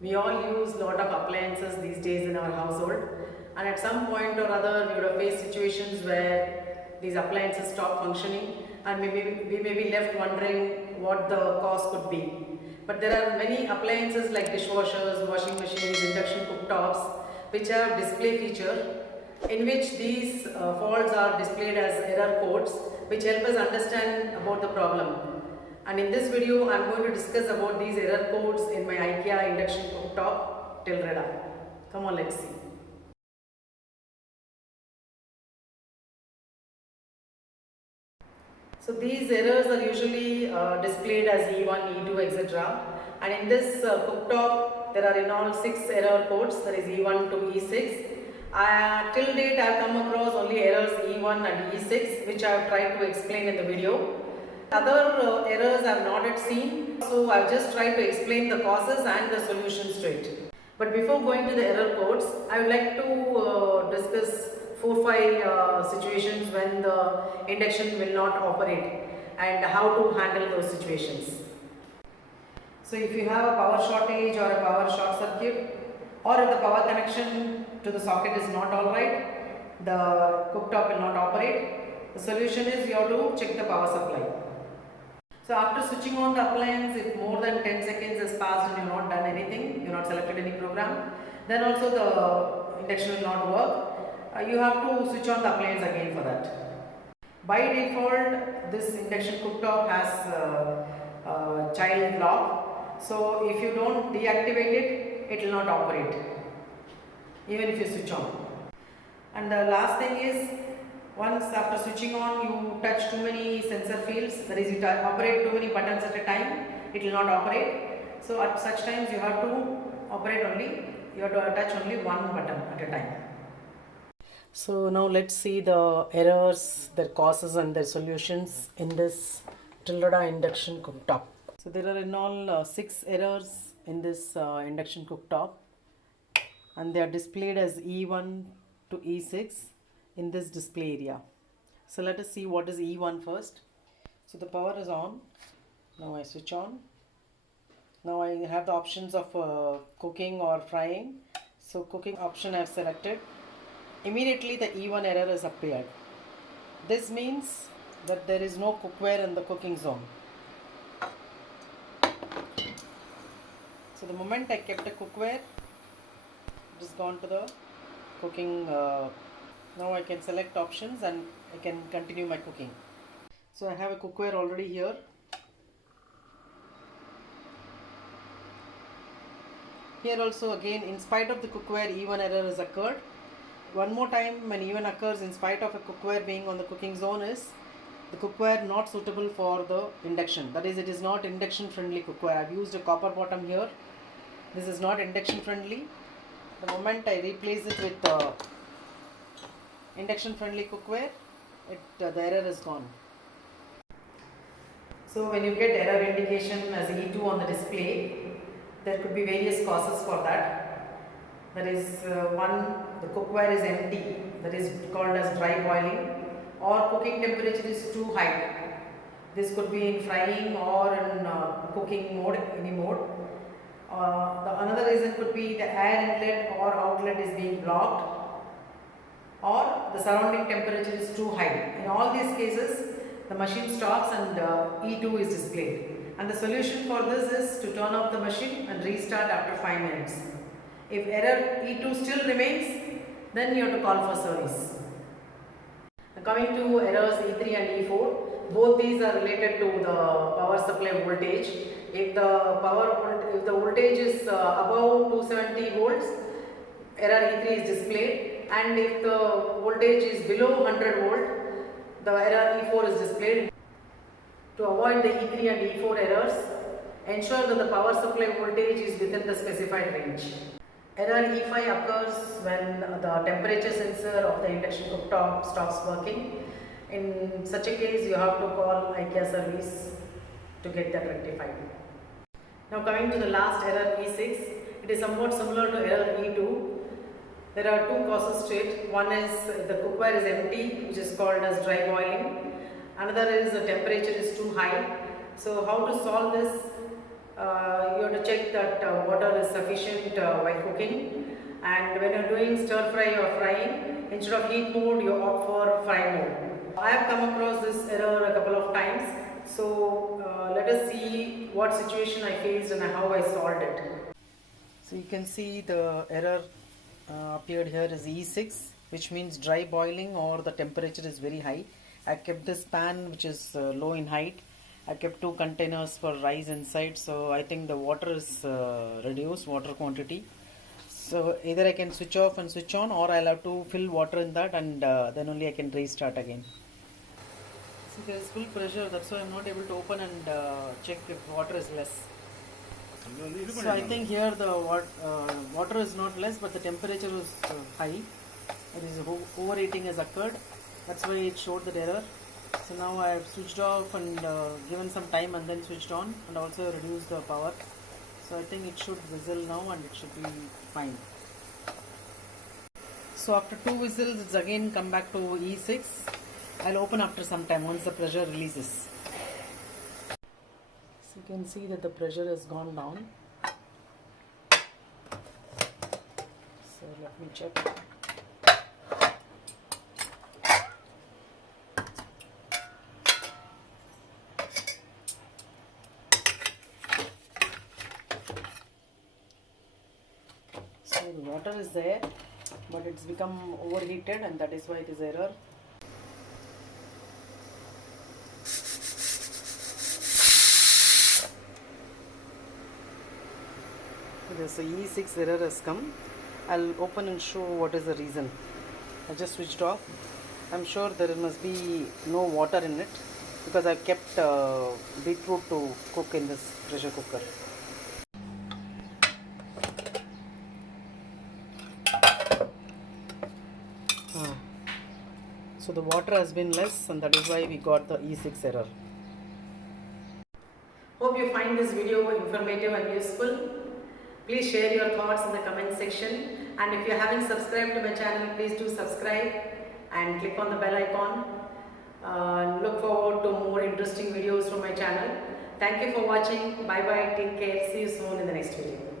We all use a lot of appliances these days in our household, and at some point or other we would have faced situations where these appliances stop functioning, and we may be left wondering what the cause could be. But there are many appliances like dishwashers, washing machines, induction cooktops which have display feature in which these faults are displayed as error codes which help us understand about the problem. And in this video, I am going to discuss about these error codes in my IKEA induction cooktop Tillreda. Come on, let's see. So these errors are usually displayed as E1, E2, etc. And in this cooktop, there are in all 6 error codes, that is E1 to E6. Till date, I have come across only errors E1 and E6, which I have tried to explain in the video. Other errors I have not yet seen, so I have just tried to explain the causes and the solutions to it. But before going to the error codes, I would like to discuss 4-5 situations when the induction will not operate and how to handle those situations. So if you have a power shortage or a power short circuit, or if the power connection to the socket is not alright, the cooktop will not operate. The solution is you have to check the power supply. So after switching on the appliance, if more than 10 seconds has passed and you have not done anything, you have not selected any program, then also the induction will not work. You have to switch on the appliance again for that. By default, this induction cooktop has child lock. So if you don't deactivate it, it will not operate, even if you switch on. And the last thing is, once after switching on, you touch too many sensor fields, that is, you operate too many buttons at a time, it will not operate. So at such times you have to touch only one button at a time. So now let's see the errors, their causes and their solutions in this Tillreda induction cooktop. So there are in all 6 errors in this induction cooktop, and they are displayed as E1 to E6 in this display area. So let us see what is E1 first. So the power is on. Now I switch on. Now I have the options of cooking or frying. So cooking option I have selected. Immediately the E1 error is appeared. This means that there is no cookware in the cooking zone. So the moment I kept a cookware, it has gone to the cooking. Now I can select options and I can continue my cooking. So I have a cookware already here. Here also again, in spite of the cookware, E1 error has occurred. One more time, when E1 occurs in spite of a cookware being on the cooking zone, is the cookware not suitable for the induction. That is, it is not induction friendly cookware. I have used a copper bottom here. This is not induction friendly. The moment I replace it with induction friendly cookware, the error is gone. So when you get error indication as E2 on the display, there could be various causes for that. That is, one, the cookware is empty, that is called as dry boiling, or cooking temperature is too high. This could be in frying or in cooking mode, any mode. Another reason could be the air inlet or outlet is being blocked, or the surrounding temperature is too high. In all these cases, the machine stops and E2 is displayed. And the solution for this is to turn off the machine and restart after 5 minutes. If error E2 still remains, then you have to call for service. Coming to errors E3 and E4, both these are related to the power supply voltage. If the voltage is above 270 volts, error E3 is displayed, and if the voltage is below 100 volt, the error E4 is displayed. To avoid the E3 and E4 errors, ensure that the power supply voltage is within the specified range. Error E5 occurs when the temperature sensor of the induction cooktop stops working. In such a case, you have to call IKEA service to get that rectified. Now coming to the last error E6, it is somewhat similar to error E2. There are 2 causes to it. One is the cookware is empty, which is called as dry boiling. Another is the temperature is too high. So how to solve this? you have to check that water is sufficient while cooking. And when you're doing stir fry or frying, instead of heat mode, you opt for fry mode. I have come across this error a couple of times. So let us see what situation I faced and how I solved it. So you can see the error appeared here is E6, which means dry boiling or the temperature is very high. I kept this pan which is low in height. I kept 2 containers for rice inside, so I think the water is reduced, water quantity. So either I can switch off and switch on, or I'll have to fill water in that, and then only I can restart again. See, there is full pressure, that's why I'm not able to open and check if water is less. So I think here the water is not less, but the temperature is high. There is overheating has occurred. That's why it showed the error. So now I have switched off and given some time and then switched on, and also reduced the power. So I think it should whistle now and it should be fine. So after 2 whistles, it's again come back to E6. I'll open after some time once the pressure releases. So you can see that the pressure has gone down. So let me check. So the water is there, but it's become overheated, and that is why it is error. So E6 error has come. I'll open and show what is the reason. I just switched off. I'm sure there must be no water in it because I've kept beetroot to cook in this pressure cooker. So the water has been less, and that is why we got the E6 error. Hope you find this video informative and useful. Please share your thoughts in the comment section, and if you haven't subscribed to my channel, please do subscribe and click on the bell icon. Look forward to more interesting videos from my channel. Thank you for watching. Bye bye. Take care. See you soon in the next video.